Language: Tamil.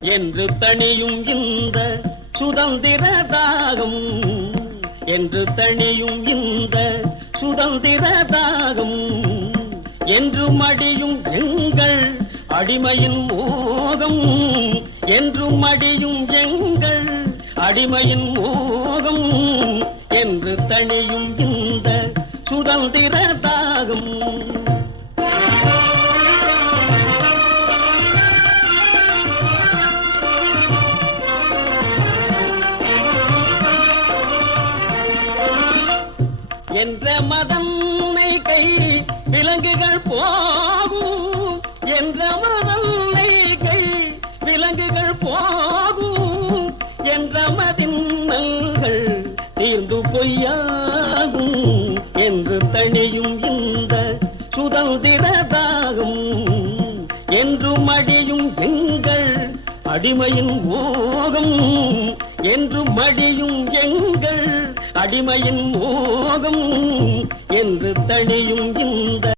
என்று தணியும் இந்த சுதந்திர தாகம், என்று தணியும் இந்த சுதந்திர தாகம், என்று மடியும் எங்கள் அடிமையின் மோகம், என்று மடியும் எங்கள் அடிமையின் மோகம், என்று தணியும் இந்த சுதந்திர தாகம். என்ற மதன்னை கை விலங்குகள் போகும், என்ற மதன்னை கை விலங்குகள் போகும், என்ற மதின்னல்கள் தீர்ந்து பொய்யாகும், என்று தணியும் இந்த சுதந்திர தாகம், என்று மடியும் எங்கள் அடிமையின் மோகம், என்று மடியும் எங்கள் அடிமையின் மோகம், என்று தணியும்